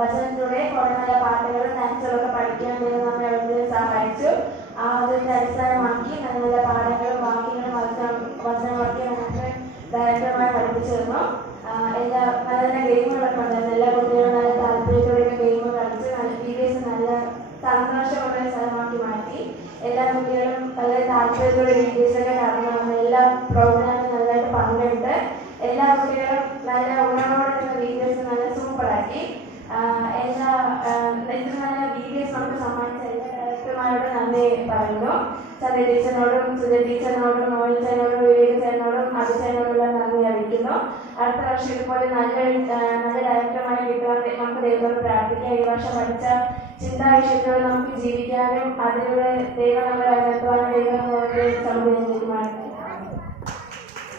വചനത്തിലൂടെ കുറെ നല്ല പാട്ടുകളും ഡാൻസുകളൊക്കെ പഠിക്കാൻ ദൈവം നമ്മെ അവരുടെ സഹായിച്ചു. അതിന്റെ അടിസ്ഥാനമാക്കി നല്ല നല്ല പാഠങ്ങളും വാക്യങ്ങളും വചനമൊക്കെ നമുക്ക് ഡയറക്ടർമാർ പഠിപ്പിച്ചു തന്നു. എല്ലാ നല്ല നല്ല ഗെയിമുകളൊക്കെ ഉണ്ടായിരുന്നു. എല്ലാ കുട്ടികളും നല്ല താല്പര്യത്തോടെ ഗെയിം കളിച്ച് നല്ല PBS നല്ല സന്തോഷമുള്ള സ്ഥലമാക്കി മാറ്റി. എല്ലാ കുട്ടികളും വളരെ താല്പര്യത്തോടെ വീഡിയോസൊക്കെ കാണുന്നു. എല്ലാ പ്രോഗ്രാമിലും നല്ലതായിട്ട് പങ്കെടുത്ത് എല്ലാ കുട്ടികളും നല്ല ഉണർവോടെ വീഡിയോസ് നല്ല സൂപ്പറാക്കി. എല്ലാ ഇത്ര നല്ല വീഡിയോസ് നമുക്ക് സമ്മാനിച്ച എല്ലാ ഡയറക്ടർമാരോട് നന്ദി പറയുന്നു. സന്ധ്യ ടീച്ചറിനോടും സുജ ടീച്ചറിനോടും നോയൽ ചേനോടും വിവേക് ചേനോടും അഭിചേനോടുള്ള നന്ദി അറിയിക്കുന്നു. അടുത്ത വർഷം ഇതുപോലെ നല്ല ഡയറക്ടർമാരെ കിട്ടുവാൻ നമുക്ക് ദൈവത്തോട് പ്രാർത്ഥിക്കാം. ഈ വർഷം പഠിച്ച ചിന്താ വിഷയത്തോട് നമുക്ക് ജീവിക്കാനും അതിലൂടെ ദൈവം നമ്മളെ കണ്ടെത്തുവാനും ദൈവം